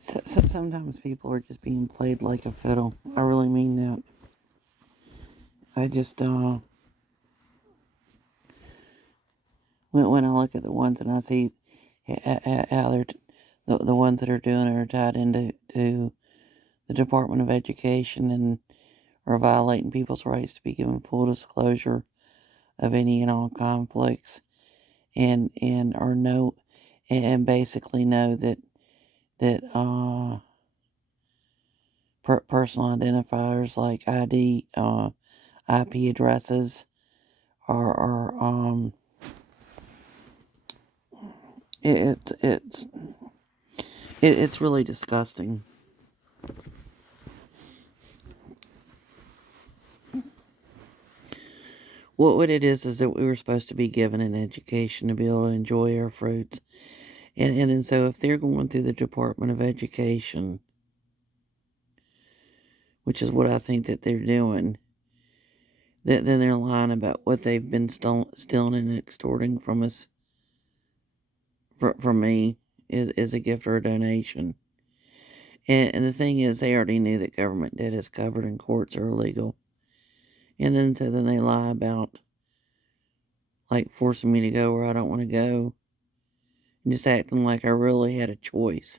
Sometimes people are just being played like a fiddle. I really mean that. I just, when I look at the ones and I see how the ones that are doing it are tied into the Department of Education and are violating people's rights to be given full disclosure of any and all conflicts and are no and basically know that personal identifiers like ID, IP addresses are it, it's it's really disgusting. What it is that we were supposed to be given an education to be able to enjoy our fruits, and then so if they're going through the Department of Education, which is what I think that they're doing, then they're lying about what they've been stealing and extorting from us, from me, is a gift or a donation. And the thing is, they already knew that government debt is covered and courts are illegal. And then so then they lie about like forcing me to go where I don't want to go, and just acting like I really had a choice.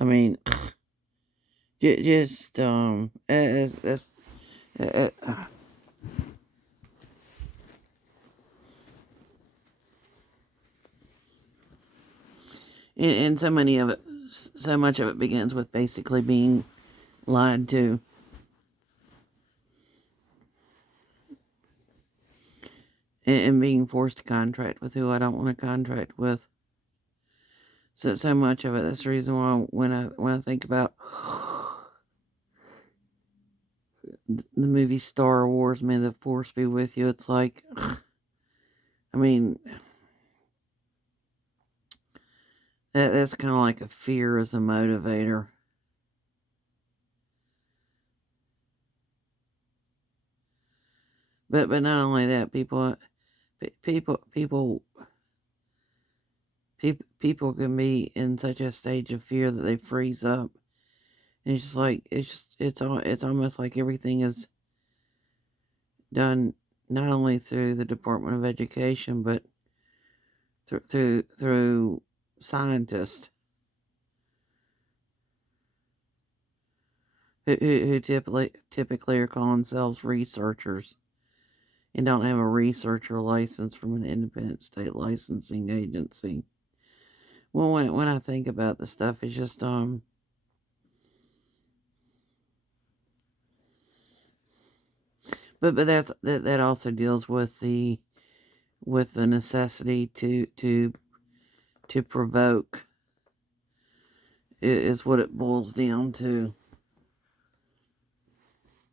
I mean, just that's uh, uh, and so many of it, so much of it begins with basically being lied to and being forced to contract with who I don't want to contract with. So much of it. That's the reason why when I think about the movie Star Wars, May the Force be with you. It's like, I mean, that's kind of like a fear as a motivator. But not only that, people people people can be in such a stage of fear that they freeze up. And it's just like it's almost like everything is done not only through the Department of Education but through scientists who typically are calling themselves researchers and don't have a researcher license from an independent state licensing agency. Well, when I think about the stuff, it's just but that also deals with the necessity to provoke is what it boils down to,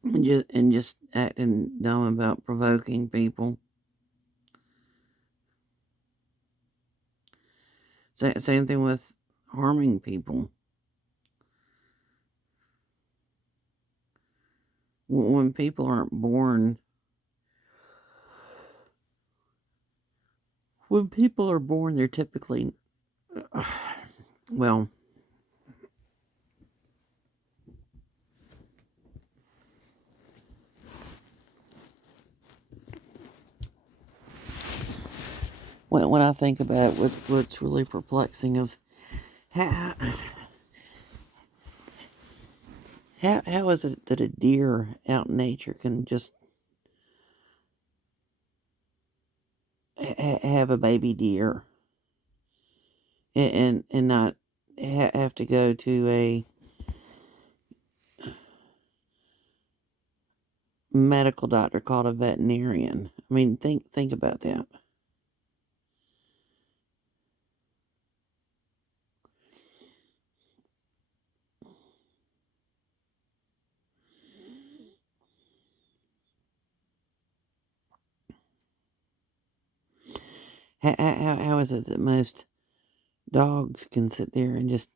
and just acting dumb about provoking people. Same thing with harming people. When people aren't born, when people are born, they're typically, well, when I think about it, what's really perplexing is how, how is it that a deer out in nature can just have a baby deer and not have to go to a medical doctor called a veterinarian? I mean, think about that. How is it that most dogs can sit there and just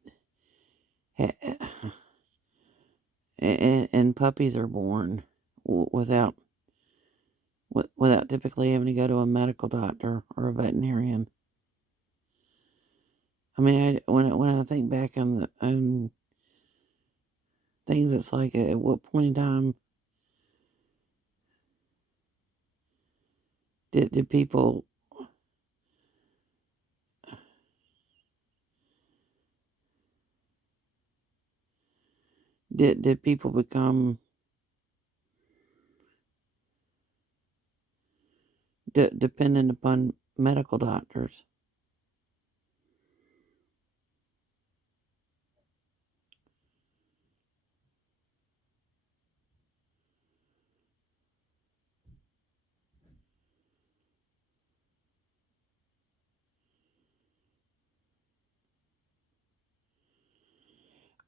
and puppies are born without without typically having to go to a medical doctor or a veterinarian? I mean, when I think back on things, it's like at what point in time did people did people become dependent upon medical doctors?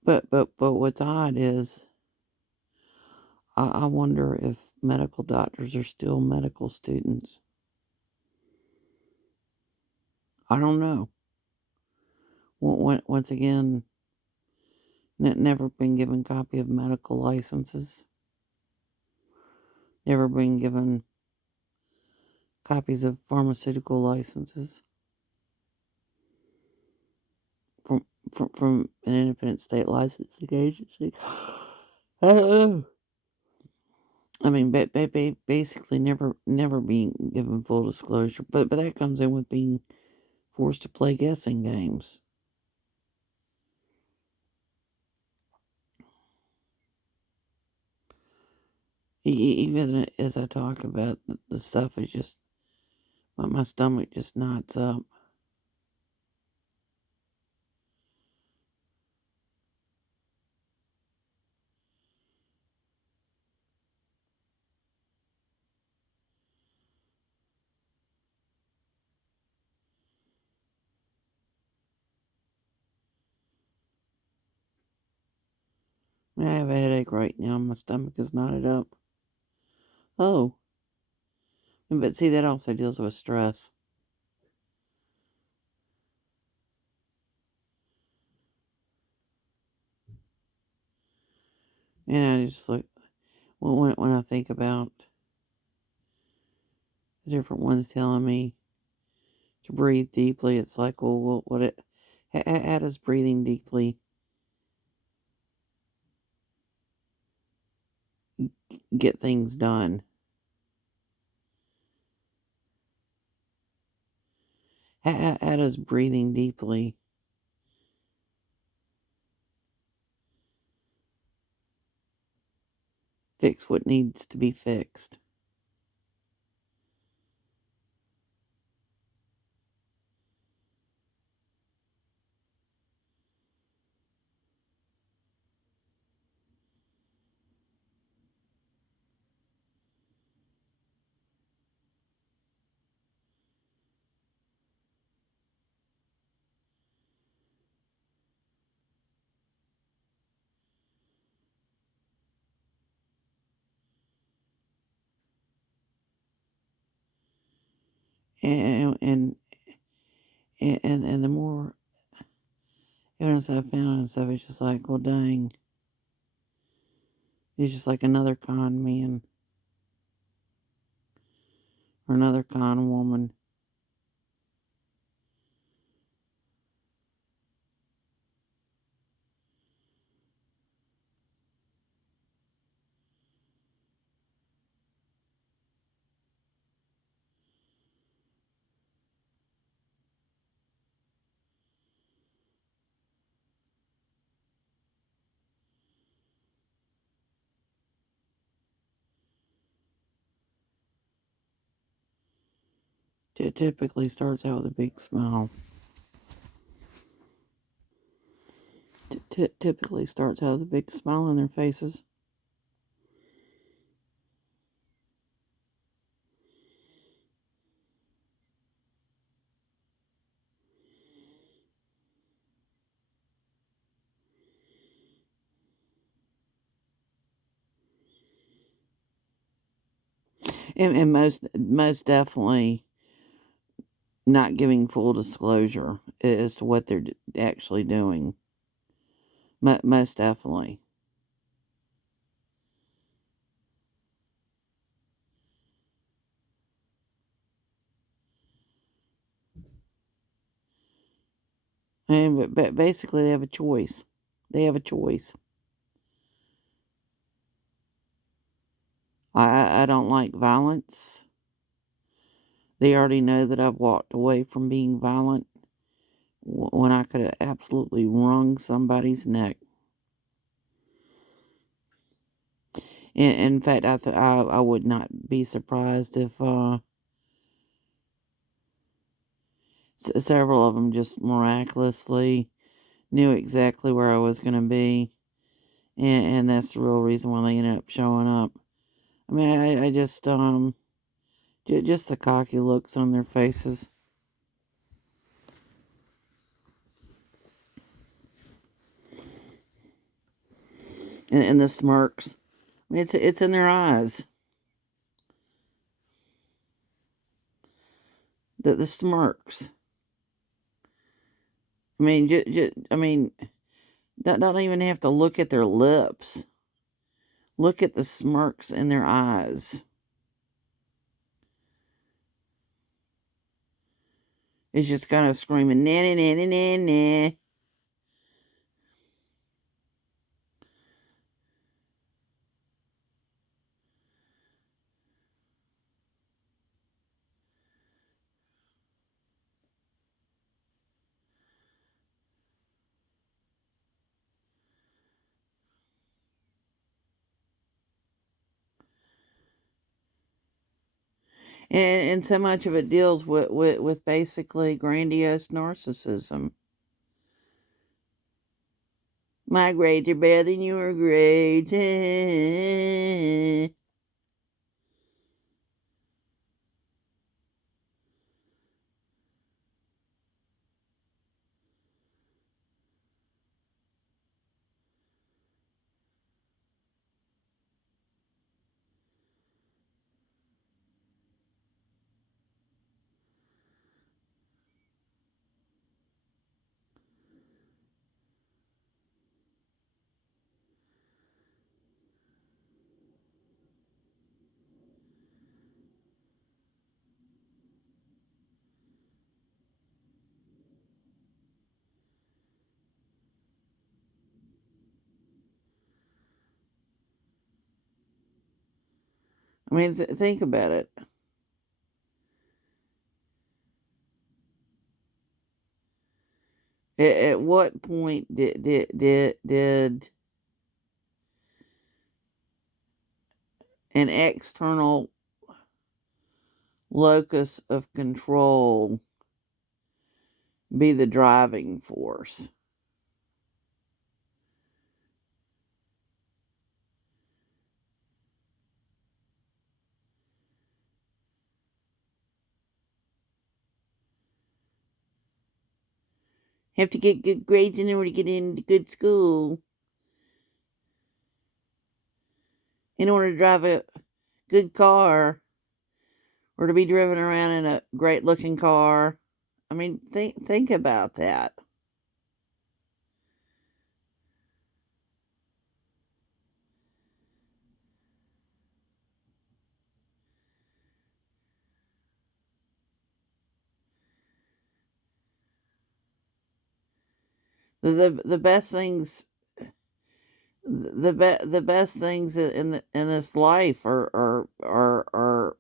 But what's odd is I wonder if medical doctors are still medical students. I don't know. Once again, never been given copy of medical licenses. Never been given copies of pharmaceutical licenses from an independent state licensing agency. I don't know. I mean, basically never being given full disclosure. But that comes in with being forced to play guessing games. Even as I talk about the stuff, it just my stomach just knots up. I have a headache right now. My stomach is knotted up. Oh, but see, that also deals with stress. And I just look when I think about the different ones telling me to breathe deeply. It's like, well, what it how does breathing deeply get things done? How does breathing deeply fix what needs to be fixed? And and the more evidence I've found and stuff, it's just like, well, dang, he's just like another con man or another con woman. It typically starts out with a big smile. Typically starts out with a big smile on their faces. And most definitely not giving full disclosure as to what they're actually doing. Most definitely. But basically, they have a choice. They have a choice. I don't like violence. They already know that I've walked away from being violent when I could have absolutely wrung somebody's neck. In fact, I would not be surprised if several of them just miraculously knew exactly where I was going to be, and that's the real reason why they ended up showing up. I mean, I just just the cocky looks on their faces, and the smirks. I mean, it's in their eyes. The smirks. I mean, I mean, don't even have to look at their lips. Look at the smirks in their eyes. It's just kind of screaming, nah, nah, nah, nah, nah, nah. And so much of it deals with basically grandiose narcissism. My grades are better than your grades. I mean, think about it. At what point did an external locus of control be the driving force? Have to get good grades in order to get into good school, in order to drive a good car, or to be driven around in a great looking car. I mean, think about that. The best things the best things in this life are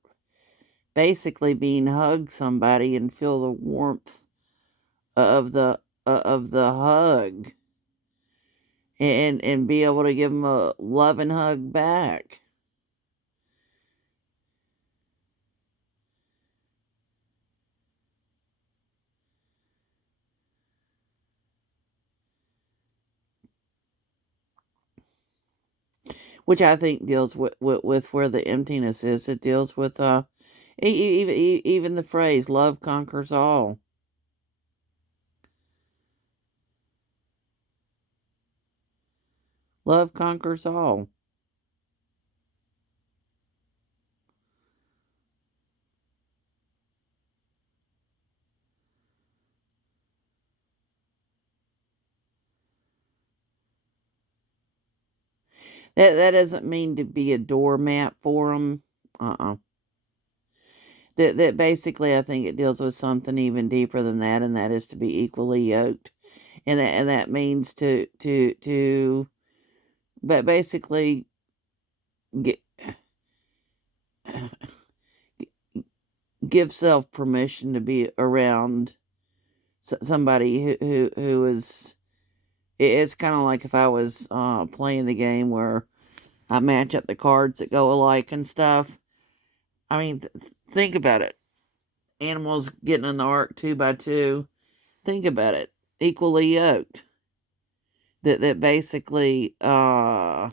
basically being hugged somebody and feel the warmth of the hug, and be able to give them a loving hug back. Which I think deals with where the emptiness is. It deals with even the phrase "love conquers all." Love conquers all. That doesn't mean to be a doormat for them. Uh-uh. that basically I think it deals with something even deeper than that, and that is to be equally yoked, and that means but basically get, give self permission to be around somebody who is. It's kind of like if I was playing the game where I match up the cards that go alike and stuff. I mean, think about it. Animals getting in the ark 2 by 2. Think about it. Equally yoked. That basically a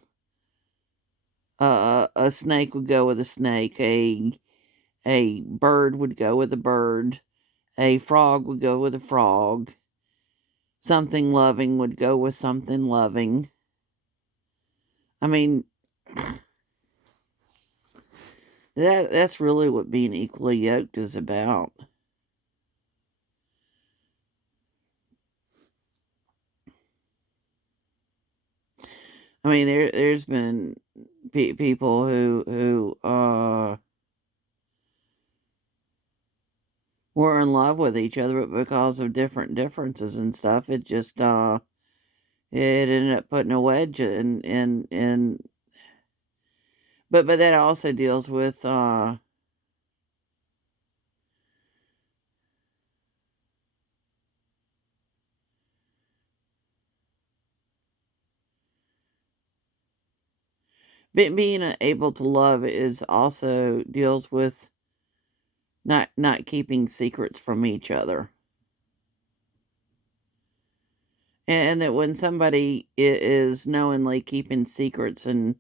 snake would go with a snake. A bird would go with a bird. A frog would go with a frog. Something loving would go with something loving. I mean, that's really what being equally yoked is about. I mean, there's been people who were in love with each other, but because of different differences and stuff, it just it ended up putting a wedge in. But that also deals with being able to love is also deals with not keeping secrets from each other. And that when somebody is knowingly keeping secrets and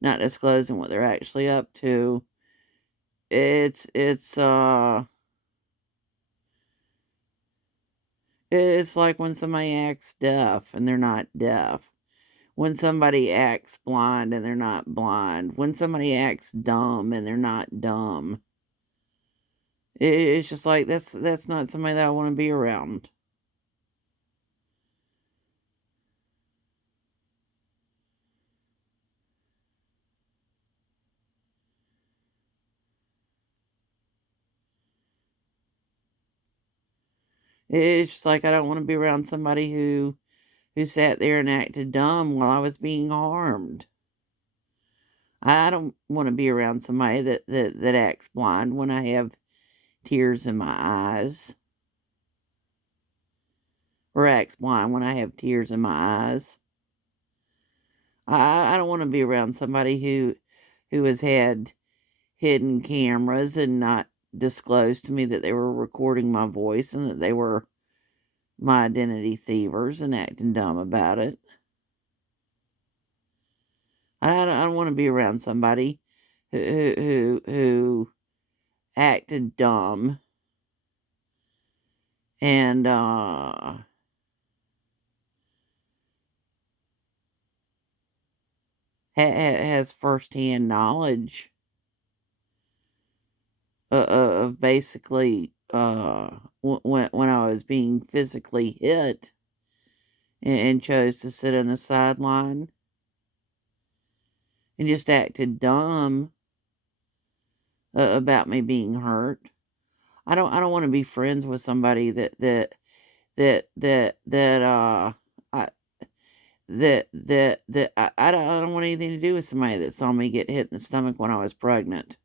not disclosing what they're actually up to, it's like when somebody acts deaf and they're not deaf. When somebody acts blind and they're not blind. When somebody acts dumb and they're not dumb. It's just like that's not somebody that I want to be around. It's just like I don't want to be around somebody who sat there and acted dumb while I was being harmed. I don't want to be around somebody that acts blind when I have tears in my eyes. Or acts blind when I have tears in my eyes. I don't want to be around somebody who has had hidden cameras and not disclosed to me that they were recording my voice and that they were my identity thievers and acting dumb about it. I don't want to be around somebody who acted dumb and has firsthand knowledge of basically when I was being physically hit and chose to sit on the sideline and just acted dumb about me being hurt. I don't want to be friends with somebody that I I don't want anything to do with somebody that saw me get hit in the stomach when I was pregnant.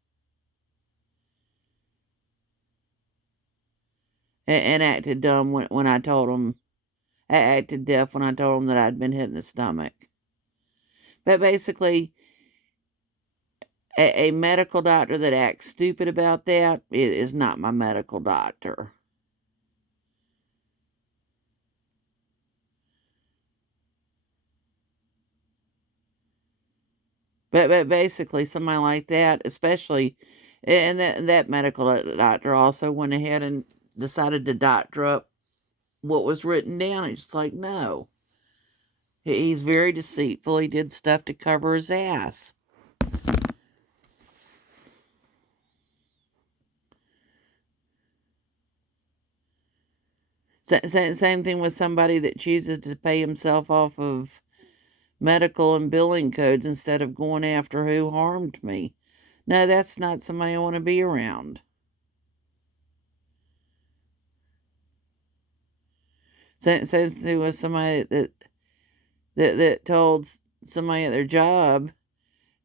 And acted dumb when I told them, I acted deaf when I told them that I'd been hit in the stomach. But basically, a medical doctor that acts stupid about that is not my medical doctor. But basically, somebody like that, especially, and that medical doctor also went ahead and decided to doctor up what was written down. It's just like, no. He's very deceitful. He did stuff to cover his ass. Same thing with somebody that chooses to pay himself off of medical and billing codes instead of going after who harmed me. No, that's not somebody I want to be around. Same thing with somebody that told somebody at their job,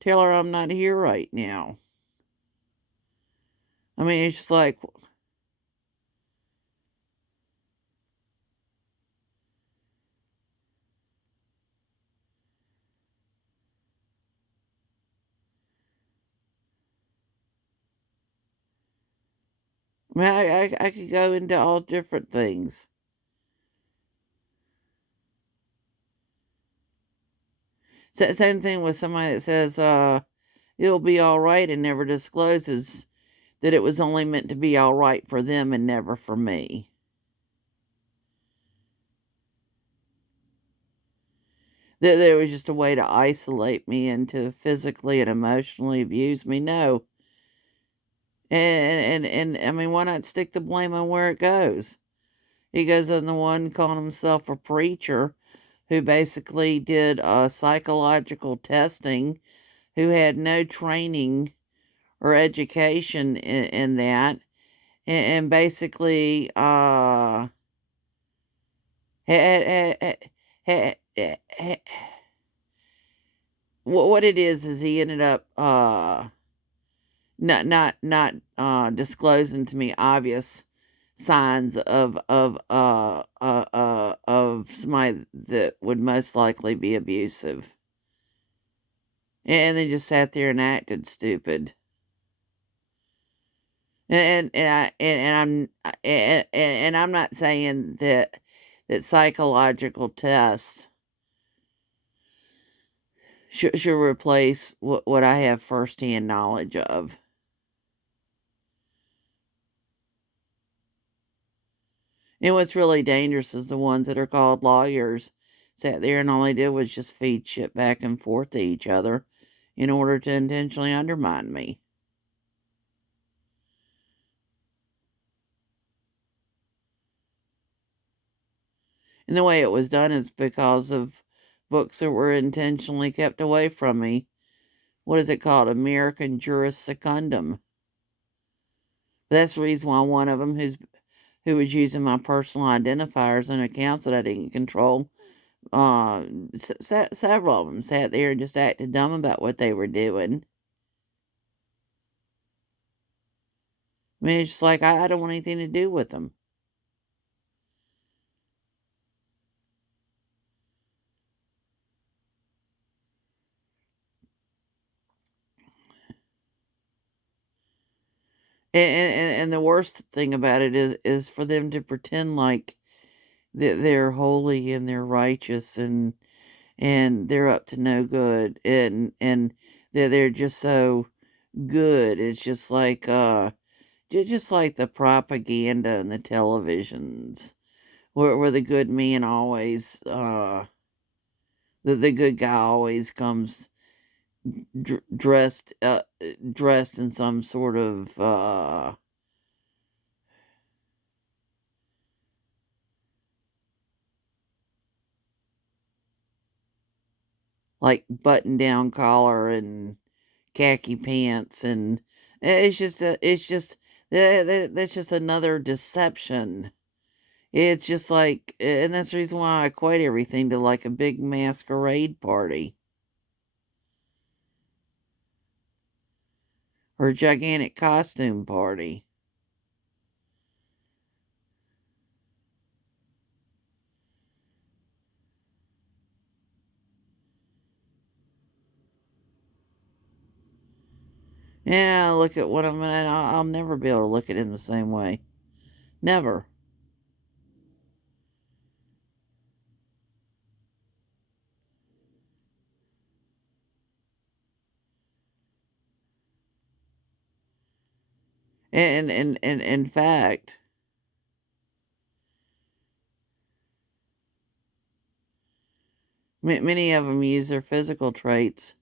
tell her I'm not here right now. I mean, it's just like, I mean, I could go into all different things. Same thing with somebody that says, it'll be all right and never discloses that it was only meant to be all right for them and never for me. That there was just a way to isolate me and to physically and emotionally abuse me. No. And I mean, why not stick the blame on where it goes? He goes on the one calling himself a preacher who basically did psychological testing, who had no training or education in that, and basically had, had, had, had, what it is he ended up not disclosing to me obvious signs of somebody that would most likely be abusive, and they just sat there and acted stupid. And I'm not saying that psychological tests should replace what I have firsthand knowledge of. And what's really dangerous is the ones that are called lawyers sat there and all they did was just feed shit back and forth to each other in order to intentionally undermine me. And the way it was done is because of books that were intentionally kept away from me. What is it called? American Juris Secundum. That's the reason why one of them who was using my personal identifiers and accounts that I didn't control, several of them sat there and just acted dumb about what they were doing. I mean, it's just like I don't want anything to do with them. And the worst thing about it is for them to pretend like that they're holy and they're righteous and they're up to no good and that they're just so good. It's just like just like the propaganda and the televisions where the good man always the good guy always comes dressed in some sort of like button down collar and khaki pants, and it's just that's just another deception. It's just like, and that's the reason why I equate everything to like a big masquerade party or a gigantic costume party. Yeah, look at what I'm at. I'll never be able to look at it in the same way. Never. And in fact, many of them use their physical traits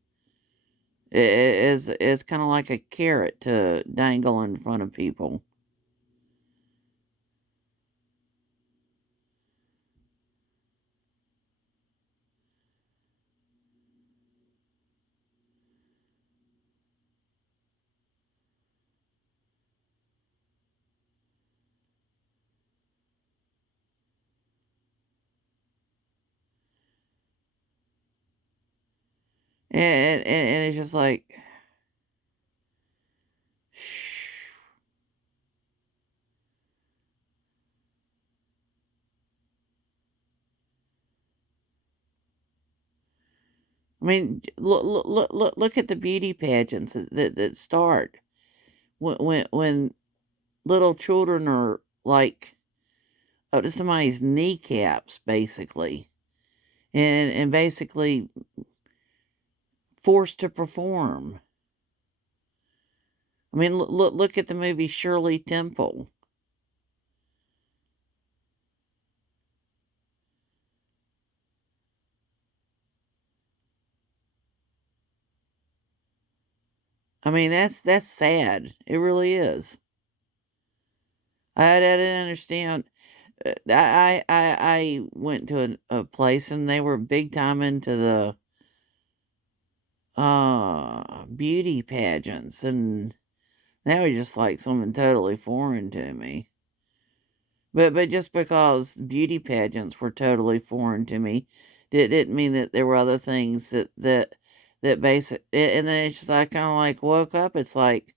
is kind of like a carrot to dangle in front of people. And it's just like, I mean, look at the beauty pageants that start when little children are like up to somebody's kneecaps, basically, and basically forced to perform. I mean, look at the movie Shirley Temple. I mean, that's sad. It really is. I didn't understand. I went to a place and they were big time into the beauty pageants, and that was just like something totally foreign to me. But just because beauty pageants were totally foreign to me, didn't mean that there were other things that basic. And then it's just I kind of like woke up. It's like,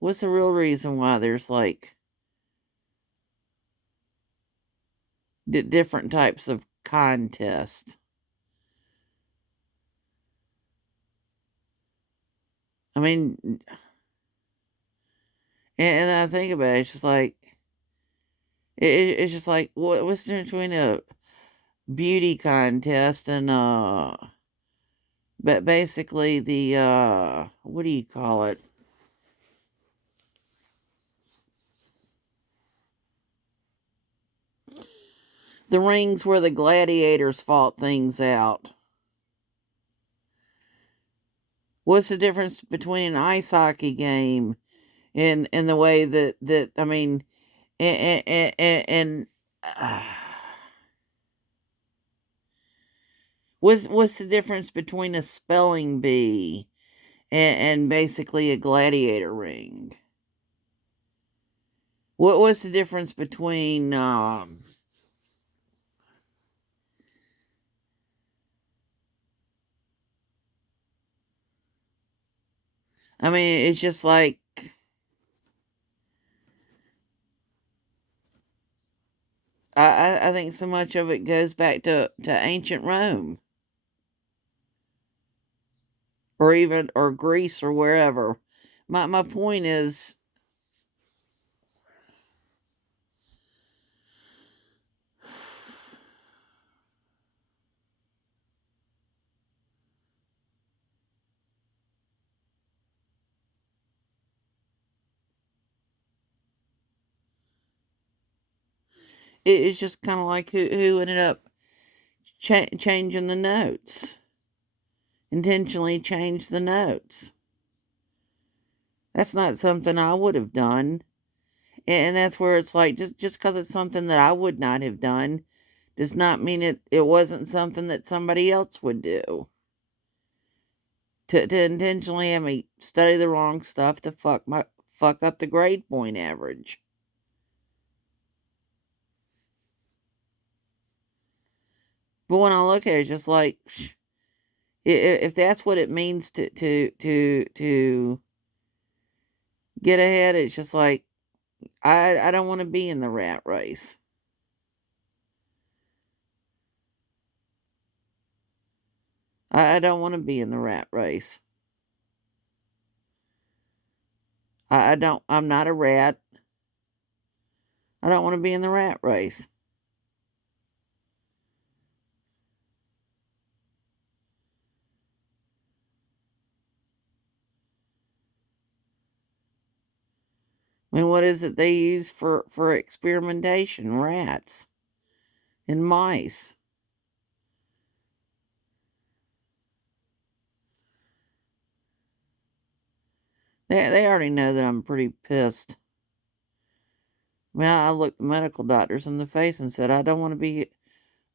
what's the real reason why there's like different types of contests? I mean, and I think about it, it's just like it's just like what's the difference between a beauty contest and but basically the what do you call it? The rings where the gladiators fought things out. What's the difference between an ice hockey game and the way that I mean and what's the difference between a spelling bee and basically a gladiator ring? What's the difference between I mean, it's just like I think so much of it goes back to ancient Rome or even or Greece or wherever. My point is it's just kind of like who ended up changing the notes, intentionally changed the notes. That's not something I would have done. And that's where it's like just because it's something that I would not have done does not mean it wasn't something that somebody else would do. To intentionally have me study the wrong stuff to fuck up the grade point average. But when I look at it, it's just like if that's what it means to get ahead, it's just like I don't want to be in the rat race. I don't want to be in the rat race. I don't. I'm not a rat. I don't want to be in the rat race. I mean, what is it they use for experimentation? Rats and mice. They already know that I'm pretty pissed. Well, I looked the medical doctors in the face and said, I don't want to be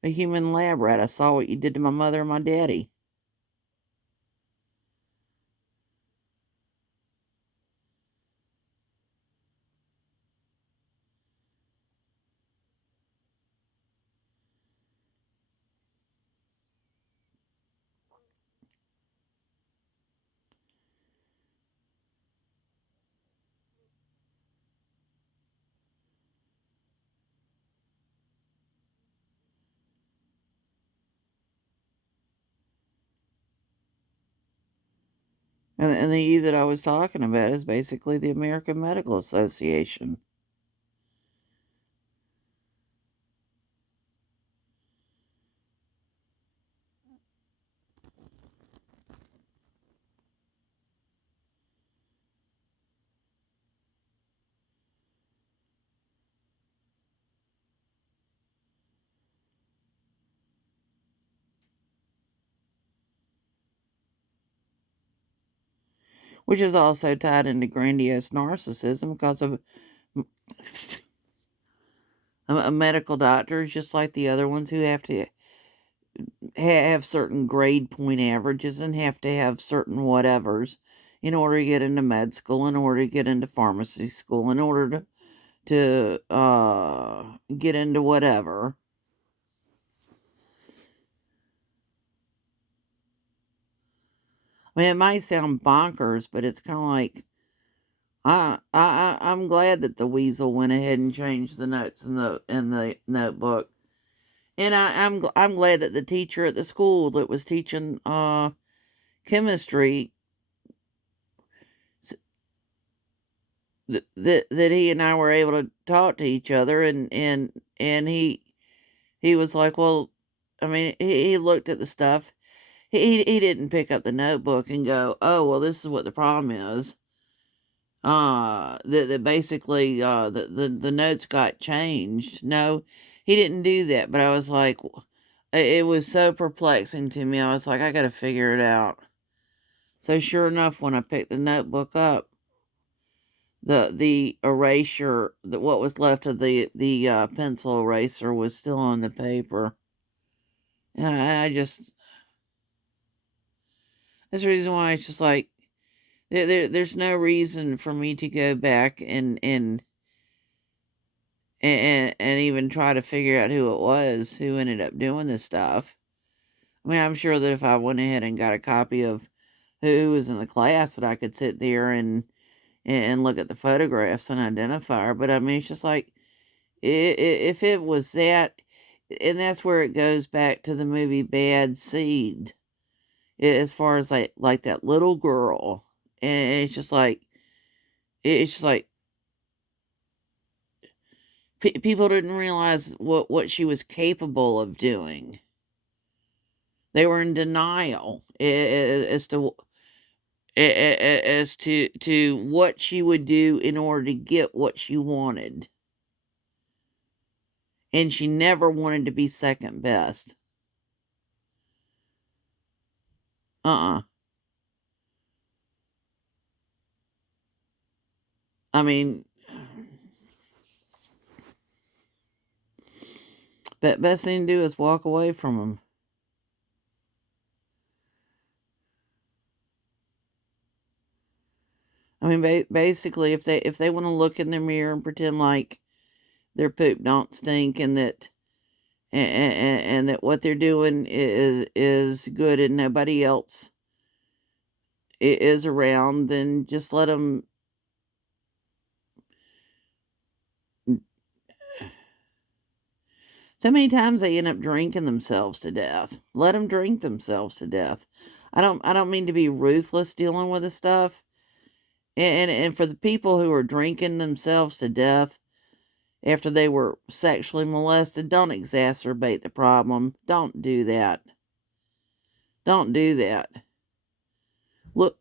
a human lab rat. I saw what you did to my mother and my daddy. And the E that I was talking about is basically the American Medical Association. Which is also tied into grandiose narcissism because of a medical doctor is just like the other ones who have to have certain grade point averages and have to have certain whatevers in order to get into med school, in order to get into pharmacy school, in order to get into whatever. I mean, it might sound bonkers, but it's kind of like I'm glad that the weasel went ahead and changed the notes in the notebook, and I'm glad that the teacher at the school that was teaching chemistry that he and I were able to talk to each other, and he was like, well, I mean, he looked at the stuff. He didn't pick up the notebook and go, oh well, this is what the problem is. That basically the notes got changed. No, he didn't do that. But I was like, it was so perplexing to me. I was like, I got to figure it out. So sure enough, when I picked the notebook up, the erasure, what was left of the pencil eraser was still on the paper. And I just that's the reason why it's just like there's no reason for me to go back and even try to figure out who it was who ended up doing this stuff. I mean, I'm sure that if I went ahead and got a copy of who was in the class, that I could sit there and look at the photographs and identify her. But I mean, it's just like if it was that, and that's where it goes back to the movie Bad Seed, as far as like that little girl, and it's just like people didn't realize what she was capable of doing. They were in denial as to what she would do in order to get what she wanted, and she never wanted to be second best. Uh-uh. I mean, best thing to do is walk away from them. I mean, basically, if they want to look in the mirror and pretend like their poop don't stink, and that what they're doing is good and nobody else is around, then just let them. So many times they end up drinking themselves to death. Let them drink themselves to death. I don't mean to be ruthless dealing with this stuff. And for the people who are drinking themselves to death after they were sexually molested, don't exacerbate the problem. Don't do that. Don't do that. Look